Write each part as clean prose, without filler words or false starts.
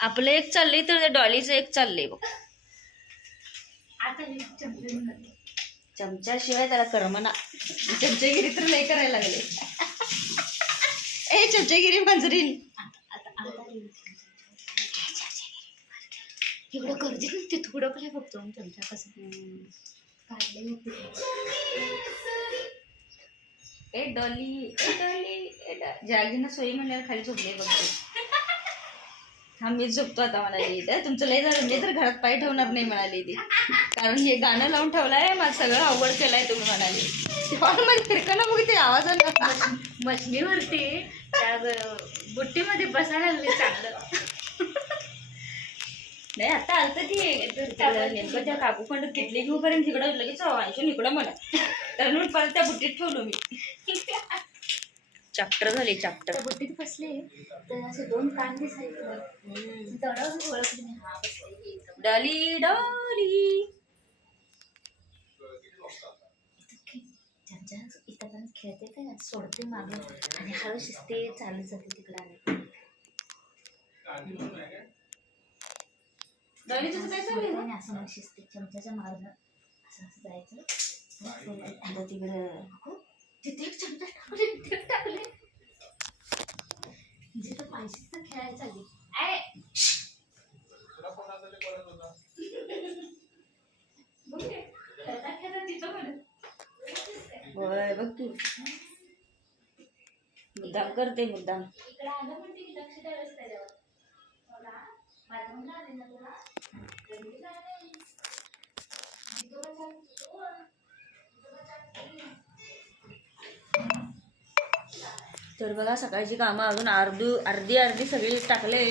आपलं एक चाललंय तर डॉलीचं एक चाललंय बघ. आता चमच्याशिवाय त्याला करमना. चमचेगिरी तर लय करायला लागले. ए चमचेगिरी मंजरीन एवढं गरजेच नसते, थोडं काय बघतो चमचा कसं काढले. ए डॉली जागीनं सोयी म्हणल्यावर खाली झोपले बघते. हा मी झोपतो आता म्हणाली. तुमचं लय झालं, मी तर घरात पाय ठेवणार नाही म्हणाली ती. कारण हे गाणं लावून ठेवलंय, मला सगळं अवघड केलंय तुम्ही म्हणाली. हॉलमध्ये फिरकायला बघ ते आवाजानं मशनीवरती त्या बुट्टीमध्ये बसायला लागले चांगलं. नाही आता आलत ती नेमकं त्या काकू खंड किटली घेऊ पर्यंत तिकडं लगेच आयशून इकडं म्हणा. तर म्हणून परत त्या बुट्टीत ठेवलो मी. चॅप्टर झाले चॅप्टर. त्या बुट्टीत बसले तर असे दोन कान दिसायचे. तडा ओळखली नाही. हा बसले डॉली डॉली चमचा इथं खेळते काय सोडते मागे आणि हळू शिस्ते चालत जाते तिकडे. असं मग शिस्ते चमच्याच्या मागणं असं असं जायचं. आता तिकडं तिथे एक चमचा टाकले जिथं पाहिजे तिथं खेळायला चालली. होय बघ तू मुद्दाम करते मुद्दाम. इकडे आलं म्हणते लक्ष द्यायला त्याच्यावर. तर बघा सकाळची कामं अजून अर्धी सगळी टाकले.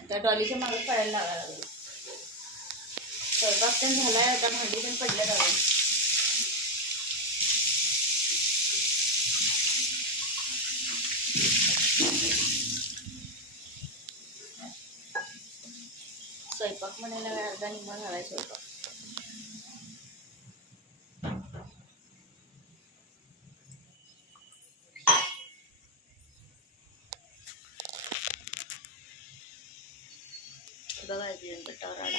आता डॉलीच्या मागे पडायला लागायला लागले. स्वयंपाक पण झालाय, आता भांडी पण पडल्या जावे. स्वयंपाक म्हणायला अर्धा निम्मा झालाय स्वयंपाक. बघा गटावर आला.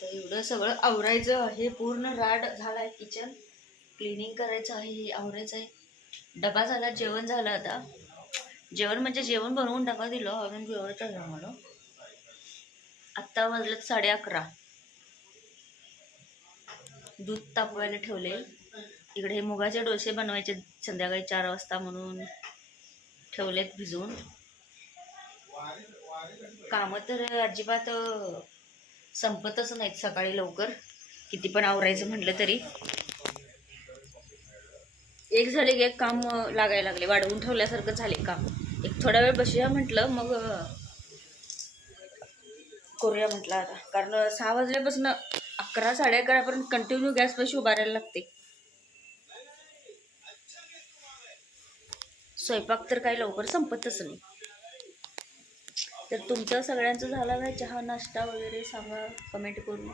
तर एवढं सगळं आवरायचं आहे. पूर्ण राड झालाय. किचन क्लिनिंग करायचं आहे, हे आवरायचं आहे. डबा झाला, जेवण झालं. आता जेवण म्हणजे जेवण बनवून डबा दिलं. अजून जेवायचं आहे आम्हाला. आत्ता वाजलेत 11:30. दूध तापवायला ठेवले. इकडे हे मुगाचे डोसे बनवायचे संध्याकाळी 4 वाजता म्हणून ठेवलेत भिजवून. कामं तर अजिबात संपतच नाहीत सकाळी लवकर, किती पण आवरायचं म्हटलं तरी. एक झाले की एक काम लागायला लागले. वाढवून ठेवल्यासारखं झाले काम. एक थोडा वेळ बसूया म्हटलं, मग करूया म्हटलं आता. कारण 6 वाजल्यापासून 11 11:30 कंटिन्यू गॅसपाशी उभारायला लागते. स्वयंपाक तर काही लवकर संपतच नाही. तर तुमचं सगळ्यांचं झालं काय चहा नाश्ता वगैरे सांगा कमेंट करून.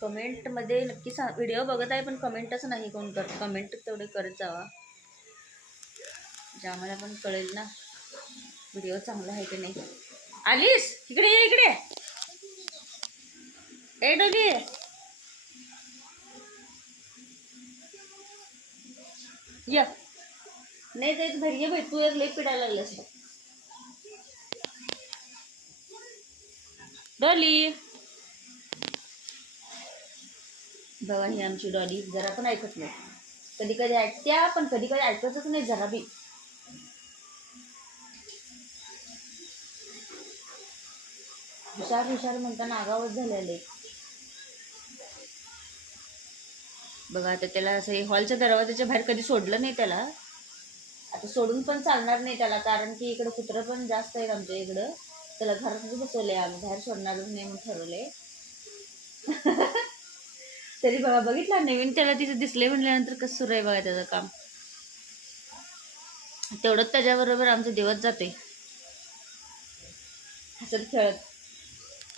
कमेंटमध्ये नक्की व्हिडिओ बघत आहे पण कमेंटच नाही कोण करत. कमेंट तेवढे करत जावा म्हणजे आम्हाला पण कळेल ना व्हिडिओ चांगला आहे की नाही. आलीस इकडे ये. इकडे ए डोली या. नाही जायचं घरी ये बाई. तू एक लई पिडायला लागलास डॉली. बघा ही आमची डॉली जरा पण ऐकत नाही. कधी कधी ऐकत्या पण कधी कधी ऐकतच नाही जरा बी. हुशार हुशार म्हणताना आगावच झालेले. बघा आता त्याला असं हॉलच्या दरवाजाच्या बाहेर कधी सोडलं नाही त्याला. आता सोडून पण चालणार नाही त्याला, कारण की इकडं कुत्रं पण जास्त आहेत आमच्या इकडं. त्याला घरातच बसवलंय आम्ही, बाहेर सोडणारच नाही म्हणून ठरवलंय. तरी बघा बघितलं नवीन त्याला तिथे दिसले म्हणल्यानंतर कसं सुरू आहे बघा त्याचं काम. तेवढंच त्याच्याबरोबर आमचा दिवस जाते हसत खेळत.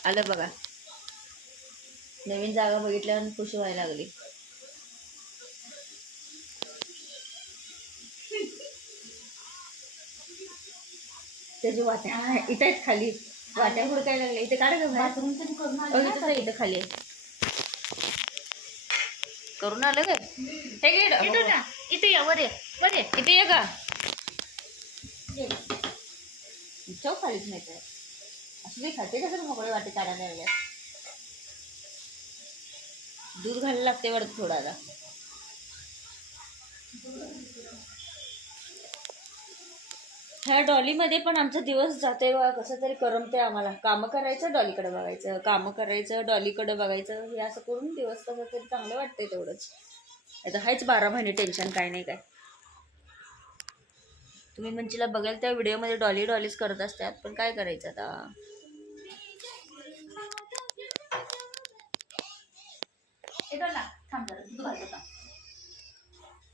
आलं बघा नवीन जागा बघितल्यावर खुश व्हायला लागली. त्याची वाट्या इथं आहेत खाली, वाट्या हुडकायला लागल्या. इथे काढ गं बाथरूम तरी करून आले इथं इथं खाली आहे. करून आलं काय हे घे इथं ना, इथे या वर ये इथे ये का चौ खालीच नाही तर असं काही खाते कसं मोकळे वाटे काढायला लागल्या. दूध घालायला लागते वाटत थोडा आता. ह्या डॉलीमध्ये पण आमचा दिवस जाते बघा, कसं तरी करमते आम्हाला. कामं करायचं, डॉलीकडे बघायचं, कामं करायचं, डॉलीकडे बघायचं, हे असं करून दिवस कसं तरी चांगलं वाटतंय तेवढंच. आता हायच 12 महिने टेन्शन काय नाही काय. तुम्ही मंचीला बघाल त्या व्हिडिओमध्ये डॉलीच करत असतात, पण काय करायचं आता. थांब जरा, दूध घालतो का?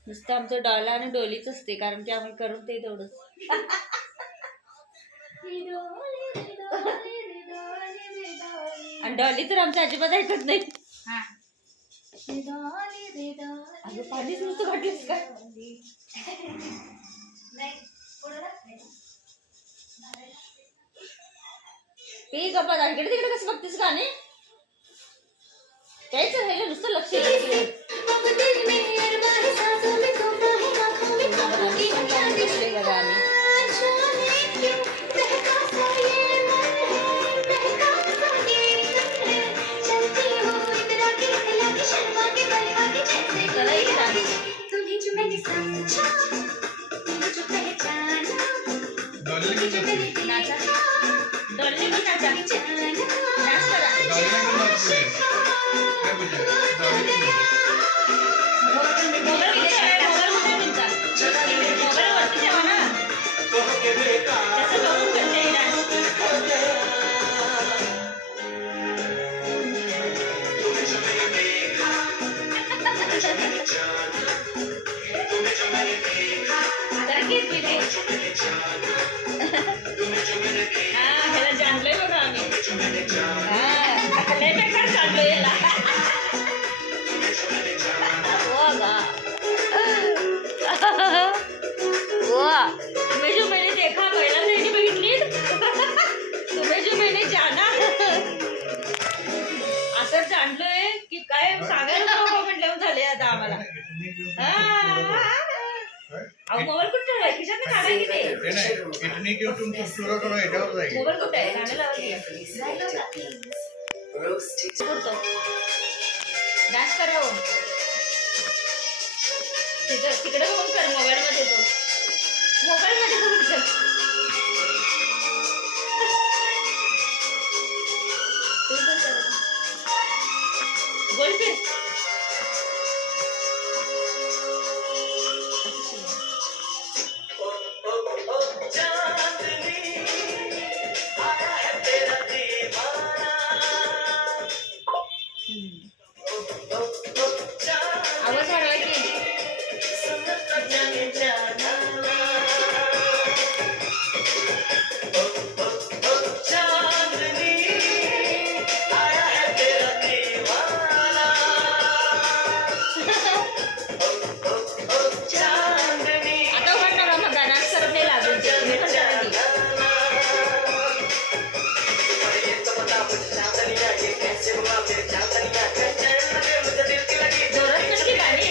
नुसतं आमचं डॉला आणि डोलीच असते, कारण की आम्हाला करमते तेवढंच. आणि डॉली तर आमच्या अजिबात ऐकत नाही. अगं पाणीच नुसतं वाटलीस का. ते गप्पा इकडे तिकडे कसं बघतेस गाणे त्याच राहिलं नुसतं लक्ष बघा आम्ही. ह्याला जाणलंय बघा आम्ही. लय बेकार जाणलो याला. तुम्ही जो मैंने देखा पहिला नाही बघितली तुम्ही जो मैंने जाना असं जाणलोय की काय सांगायला नको म्हटल्यावर झाले आता आम्हाला. मोबाईल कुठे आहे खिशात काढा की ते मोबाईल कुठे आहे गाणं लावलं करतो डान्स करा तिकडे बघून कर मोबाईल मध्ये तो मोबाईल मध्ये बघून कर बोल फिर आवाज वाढवा की आता म्हणणार मग डान्स करत नाही लागून जोरात नक्की गाणी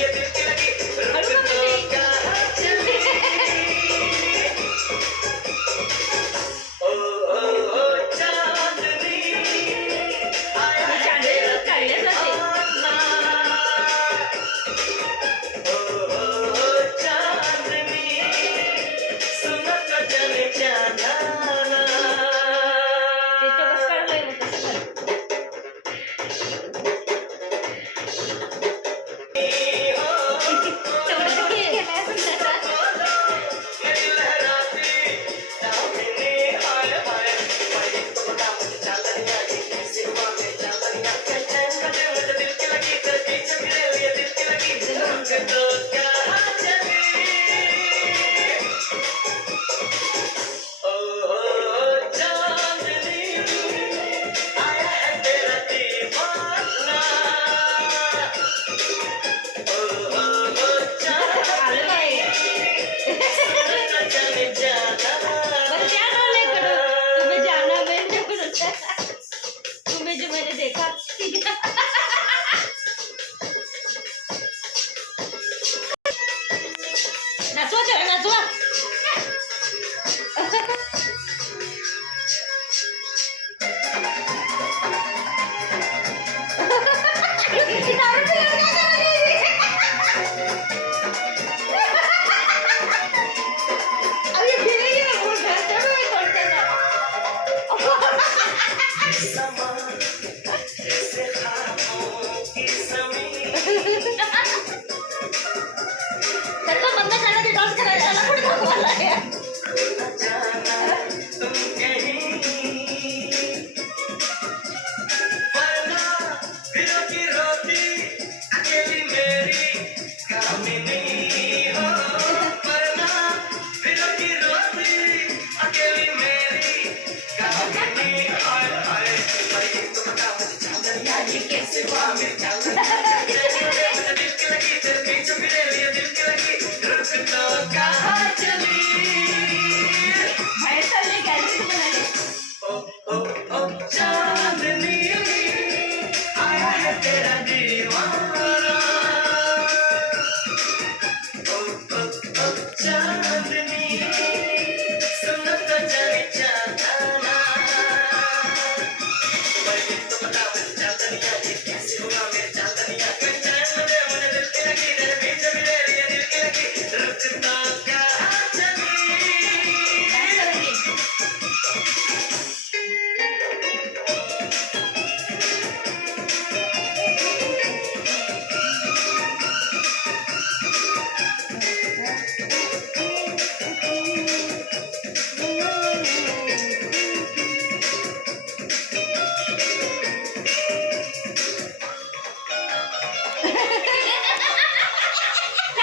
वाचवा